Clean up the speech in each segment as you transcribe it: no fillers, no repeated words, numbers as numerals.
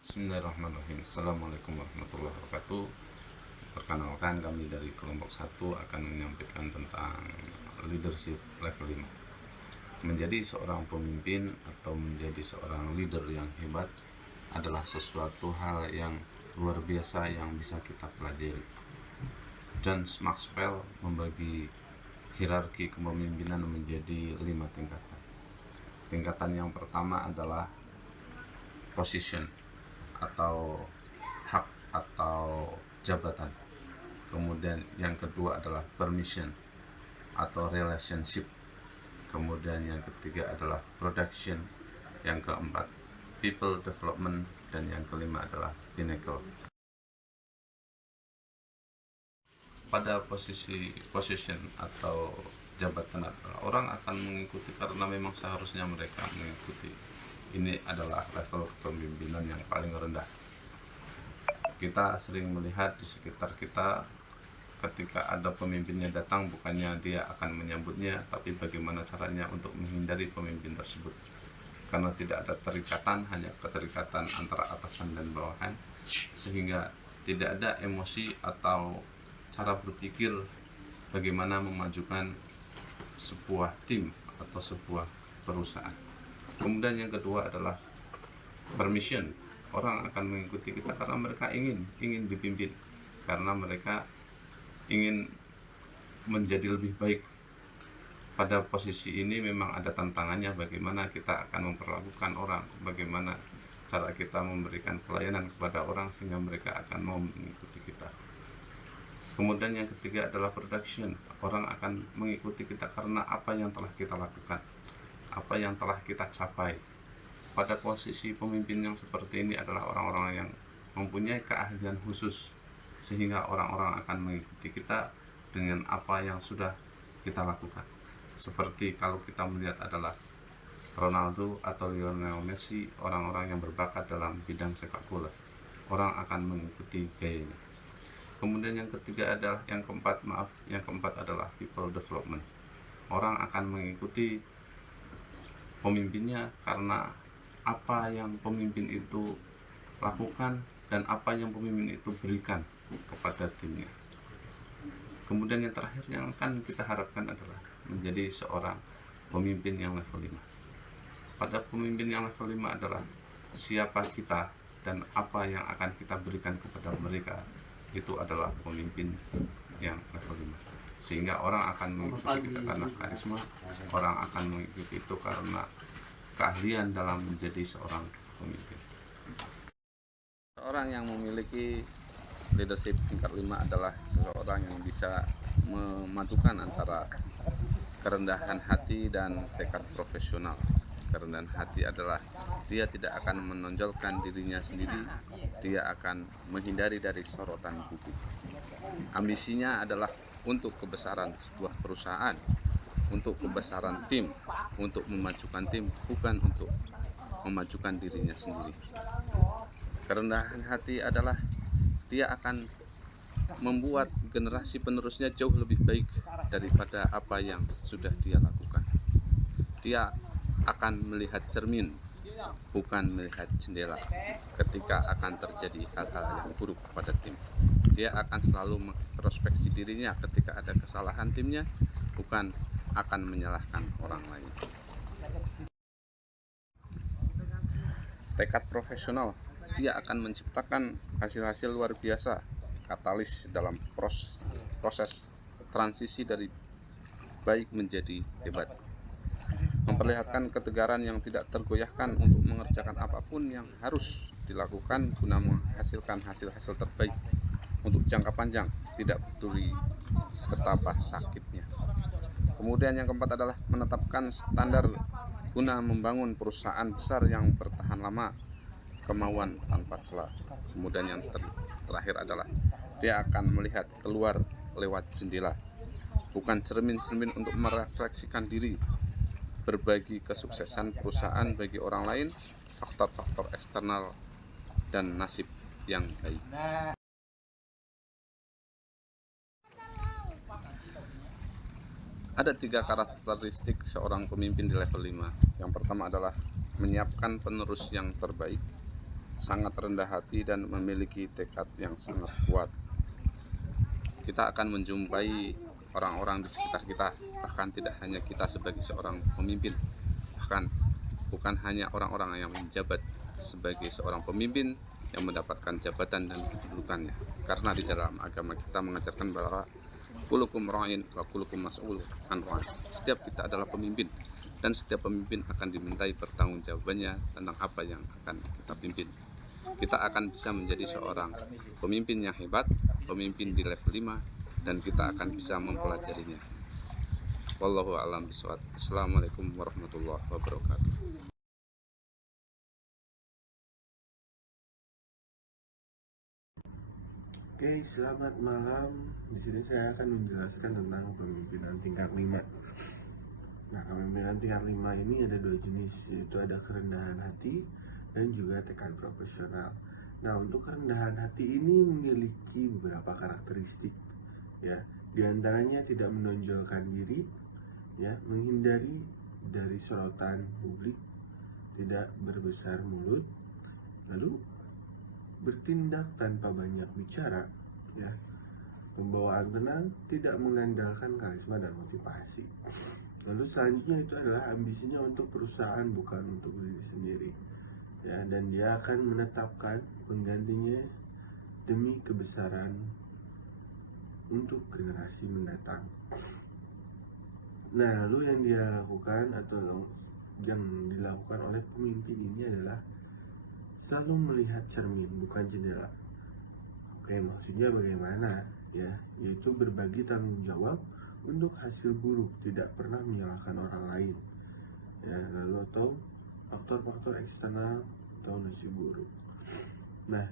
Bismillahirrahmanirrahim. Assalamualaikum warahmatullahi wabarakatuh. Perkenalkan, kami dari kelompok 1 akan menyampaikan tentang leadership level 5. Menjadi seorang pemimpin atau menjadi seorang leader yang hebat adalah sesuatu hal yang luar biasa yang bisa kita pelajari. John Maxwell membagi hierarki kepemimpinan menjadi 5 tingkatan. Tingkatan yang pertama adalah position atau hak atau jabatan. Kemudian yang kedua adalah permission atau relationship. Kemudian yang ketiga adalah production. Yang keempat people development, dan yang kelima adalah pinnacle. Pada position atau jabatan, orang akan mengikuti karena memang seharusnya mereka mengikuti. Ini adalah level kepemimpinan yang paling rendah. Kita sering melihat di sekitar kita, ketika ada pemimpinnya datang, bukannya dia akan menyambutnya, tapi bagaimana caranya untuk menghindari pemimpin tersebut. Karena tidak ada terikatan, hanya keterikatan antara atasan dan bawahan, sehingga tidak ada emosi atau cara berpikir bagaimana memajukan sebuah tim atau sebuah perusahaan. Kemudian yang kedua adalah permission. Orang akan mengikuti kita karena mereka ingin dipimpin, karena mereka ingin menjadi lebih baik. Pada posisi ini memang ada tantangannya, bagaimana kita akan memperlakukan orang, bagaimana cara kita memberikan pelayanan kepada orang sehingga mereka akan mau mengikuti kita. Kemudian yang ketiga adalah production. Orang akan mengikuti kita karena apa yang telah kita lakukan, apa yang telah kita capai. Pada posisi pemimpin yang seperti ini adalah orang-orang yang mempunyai keahlian khusus, sehingga orang-orang akan mengikuti kita dengan apa yang sudah kita lakukan. Seperti kalau kita melihat adalah Ronaldo atau Lionel Messi, orang-orang yang berbakat dalam bidang sepak bola, orang akan mengikuti gayanya. Kemudian yang ketiga adalah yang keempat adalah people development. Orang akan mengikuti pemimpinnya karena apa yang pemimpin itu lakukan dan apa yang pemimpin itu berikan kepada timnya. Kemudian yang terakhir yang akan kita harapkan adalah menjadi seorang pemimpin yang level 5. Pada pemimpin yang level 5 adalah siapa kita dan apa yang akan kita berikan kepada mereka. Itu adalah pemimpin yang level 5. Sehingga orang akan mengikuti kita karena karisma, orang akan mengikuti itu karena keahlian dalam menjadi seorang pemimpin. Orang yang memiliki leadership tingkat 5 adalah seseorang yang bisa memadukan antara kerendahan hati dan tekad profesional. Kerendahan hati adalah dia tidak akan menonjolkan dirinya sendiri, dia akan menghindari dari sorotan publik. Ambisinya adalah untuk kebesaran sebuah perusahaan, untuk kebesaran tim, untuk memajukan tim, bukan untuk memajukan dirinya sendiri. Kerendahan hati adalah dia akan membuat generasi penerusnya jauh lebih baik daripada apa yang sudah dia lakukan. Dia akan melihat cermin, bukan melihat jendela ketika akan terjadi hal-hal yang buruk pada tim. Dia akan selalu mengintrospeksi dirinya ketika ada kesalahan timnya, bukan akan menyalahkan orang lain. Tekad profesional, dia akan menciptakan hasil-hasil luar biasa, katalis dalam proses transisi dari baik menjadi hebat. Memperlihatkan ketegaran yang tidak tergoyahkan untuk mengerjakan apapun yang harus dilakukan guna menghasilkan hasil-hasil terbaik untuk jangka panjang, tidak peduli betapa sakitnya. Kemudian yang keempat adalah menetapkan standar guna membangun perusahaan besar yang bertahan lama, kemauan tanpa celah. Kemudian yang terakhir adalah dia akan melihat keluar lewat jendela, bukan cermin-cermin untuk merefleksikan diri, berbagi kesuksesan perusahaan bagi orang lain, faktor-faktor eksternal, dan nasib yang baik. Ada 3 karakteristik seorang pemimpin di level 5. Yang pertama adalah menyiapkan penerus yang terbaik. sangat rendah hati dan memiliki tekad yang sangat kuat. Kita akan menjumpai orang-orang di sekitar kita, bahkan tidak hanya kita sebagai seorang pemimpin, bahkan bukan hanya orang-orang yang menjabat sebagai seorang pemimpin yang mendapatkan jabatan dan kedudukannya. Karena di dalam agama kita mengajarkan bahwa kulukum ra'in wa kulukum mas'ul an ra'in. Setiap kita adalah pemimpin, dan setiap pemimpin akan dimintai pertanggungjawabannya tentang apa yang akan kita pimpin. Kita akan bisa menjadi seorang pemimpin yang hebat, pemimpin di level 5, dan kita akan bisa mempelajarinya. Wallahu a'lam bishawab. Assalamualaikum warahmatullahi wabarakatuh. Oke, selamat malam. Di sini saya akan menjelaskan tentang kepemimpinan tingkat 5. Nah, kepemimpinan tingkat 5 ini ada dua jenis, yaitu ada kerendahan hati dan juga tekad profesional. Nah, untuk kerendahan hati ini memiliki beberapa karakteristik, ya. Di antaranya tidak menonjolkan diri, ya, menghindari dari sorotan publik, tidak berbesar mulut, lalu bertindak tanpa banyak bicara, ya, pembawaan tenang, tidak mengandalkan karisma dan motivasi. Lalu selanjutnya itu adalah ambisinya untuk perusahaan, bukan untuk diri sendiri, ya, dan dia akan menetapkan penggantinya demi kebesaran untuk generasi mendatang. Nah, lalu yang dia lakukan atau yang dilakukan oleh pemimpin ini adalah selalu melihat cermin, bukan jendela. Oke, maksudnya bagaimana? Ya, yaitu berbagi tanggung jawab untuk hasil buruk, tidak pernah menyalahkan orang lain. Ya, lalu atau faktor-faktor eksternal atau nasib buruk. Nah,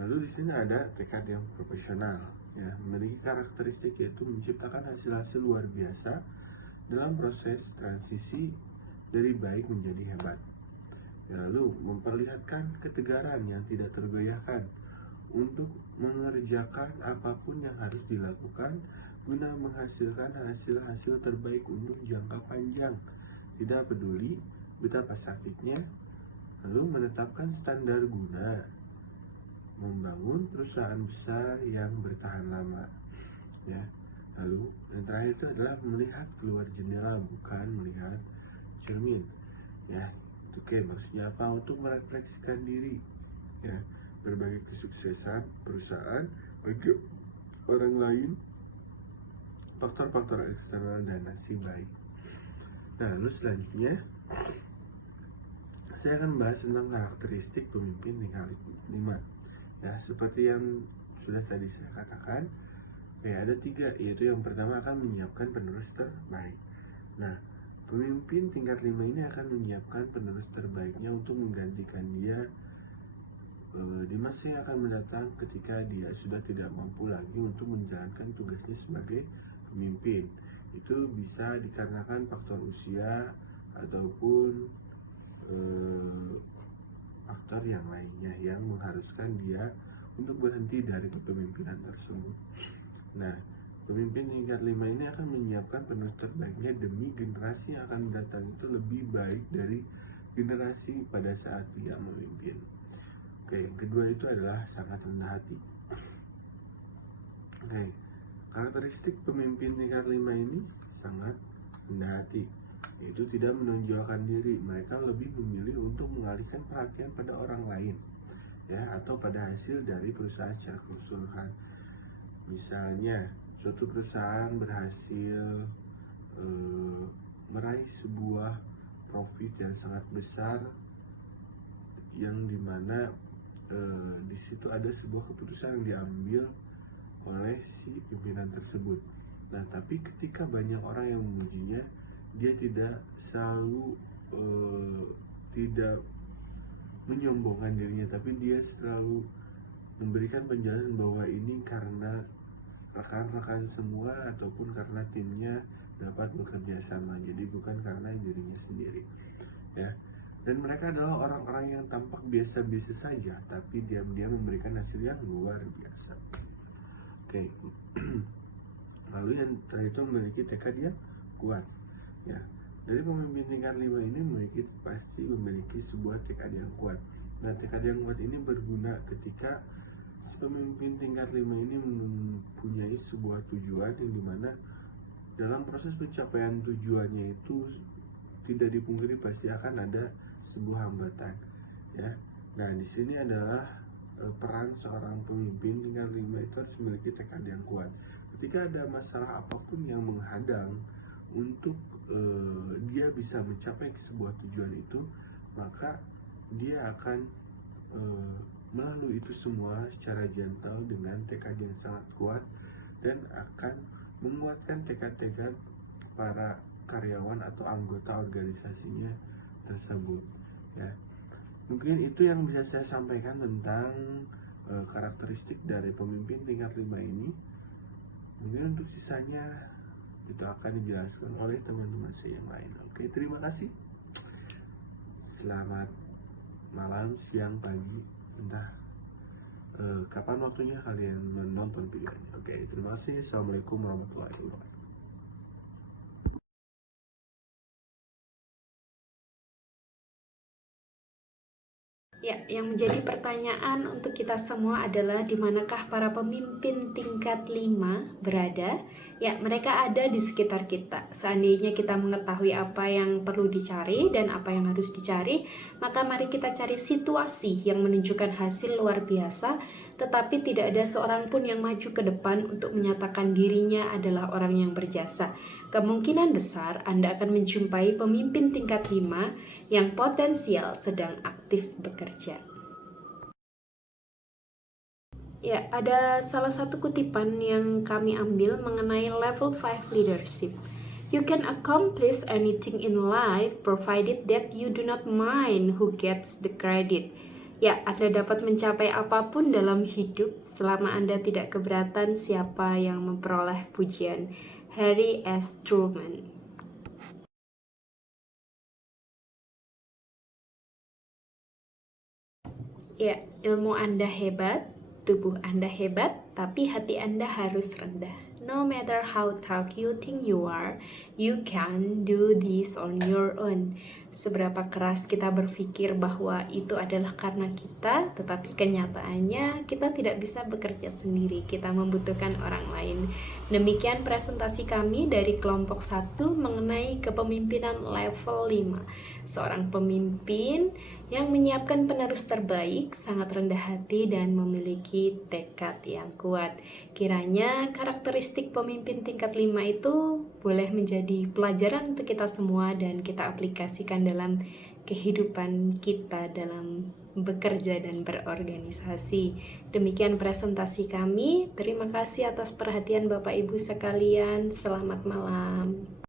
lalu di sini ada tekad yang profesional, ya, memiliki karakteristik yaitu menciptakan hasil-hasil luar biasa dalam proses transisi dari baik menjadi hebat. Ya, lalu memperlihatkan ketegaran yang tidak tergoyahkan untuk mengerjakan apapun yang harus dilakukan guna menghasilkan hasil-hasil terbaik untuk jangka panjang, tidak peduli betapa sakitnya, lalu menetapkan standar guna membangun perusahaan besar yang bertahan lama, ya. Lalu yang terakhir itu adalah melihat keluar jendela, bukan melihat cermin, ya. Oke, maksudnya apa? Untuk merefleksikan diri, ya, berbagai kesuksesan perusahaan bagi orang lain, faktor-faktor eksternal dan nasib baik. Nah, lalu selanjutnya saya akan bahas tentang karakteristik pemimpin tingkat 5. Ya, seperti yang sudah tadi saya katakan, ada 3, yaitu yang pertama akan menyiapkan penerus terbaik. Nah, pemimpin tingkat 5 ini akan menyiapkan penerus terbaiknya untuk menggantikan dia di masa yang akan mendatang ketika dia sudah tidak mampu lagi untuk menjalankan tugasnya sebagai pemimpin. Itu bisa dikarenakan faktor usia ataupun faktor yang lainnya yang mengharuskan dia untuk berhenti dari kepemimpinan tersebut. Nah, pemimpin tingkat 5 ini akan menyiapkan penerus terbaiknya demi generasi yang akan datang itu lebih baik dari generasi pada saat dia memimpin. Oke, yang kedua itu adalah sangat rendah hati. Oke, karakteristik pemimpin tingkat 5 ini sangat rendah hati, yaitu tidak menonjolkan diri. Mereka lebih memilih untuk mengalihkan perhatian pada orang lain, ya, atau pada hasil dari perusahaan secara keseluruhan. Misalnya, suatu perusahaan berhasil meraih sebuah profit yang sangat besar, yang dimana di situ ada sebuah keputusan yang diambil oleh si pimpinan tersebut. Nah, tapi ketika banyak orang yang memujinya, dia tidak selalu tidak menyombongkan dirinya, tapi dia selalu memberikan penjelasan bahwa ini karena rekan-rekan semua ataupun karena timnya dapat bekerja sama, jadi bukan karena dirinya sendiri, ya. Dan mereka adalah orang-orang yang tampak biasa-biasa saja, tapi diam-diam memberikan hasil yang luar biasa. Oke. Lalu yang terakhir itu memiliki tekad yang kuat, ya. Dari pemimpin tingkat 5 ini pasti memiliki sebuah tekad yang kuat. Nah, tekad yang kuat ini berguna ketika si pemimpin tingkat 5 ini mempunyai sebuah tujuan yang dimana dalam proses pencapaian tujuannya itu tidak dipungkiri pasti akan ada sebuah hambatan, ya. Nah, di sini adalah peran seorang pemimpin tingkat 5 itu harus memiliki tekad yang kuat. Ketika ada masalah apapun yang menghadang untuk dia bisa mencapai sebuah tujuan itu, maka dia akan melalui itu semua secara gentle dengan tekad yang sangat kuat dan akan menguatkan tekad-tekad para karyawan atau anggota organisasinya tersebut, ya. Mungkin itu yang bisa saya sampaikan tentang karakteristik dari pemimpin tingkat 5 ini. Mungkin untuk sisanya itu akan dijelaskan oleh teman-teman saya yang lain. Oke, terima kasih. Selamat malam, siang, pagi, entah kapan waktunya kalian menonton videonya. Oke, terima kasih. Assalamualaikum warahmatullahi wabarakatuh. Ya, yang menjadi pertanyaan untuk kita semua adalah di manakah para pemimpin tingkat 5 berada? Ya, mereka ada di sekitar kita. Seandainya kita mengetahui apa yang perlu dicari dan apa yang harus dicari, maka mari kita cari situasi yang menunjukkan hasil luar biasa, tetapi tidak ada seorang pun yang maju ke depan untuk menyatakan dirinya adalah orang yang berjasa. Kemungkinan besar Anda akan menjumpai pemimpin tingkat 5 yang potensial sedang aktif bekerja. Ya, ada salah satu kutipan yang kami ambil mengenai level 5 leadership. You can accomplish anything in life provided that you do not mind who gets the credit. Ya, Anda dapat mencapai apapun dalam hidup selama Anda tidak keberatan siapa yang memperoleh pujian. Harry S. Truman. Ya, ilmu Anda hebat, tubuh Anda hebat, tapi hati Anda harus rendah. No matter how tough you think you are, you can do this on your own. Seberapa keras kita berpikir bahwa itu adalah karena kita, tetapi kenyataannya kita tidak bisa bekerja sendiri. Kita membutuhkan orang lain. Demikian presentasi kami dari kelompok 1 mengenai kepemimpinan level 5. Seorang pemimpin yang menyiapkan penerus terbaik, sangat rendah hati dan memiliki tekad yang kuat. Kiranya karakteristik pemimpin tingkat 5 itu boleh menjadi pelajaran untuk kita semua dan kita aplikasikan dalam kehidupan kita dalam bekerja dan berorganisasi. Demikian presentasi kami. Terima kasih atas perhatian Bapak Ibu sekalian. Selamat malam.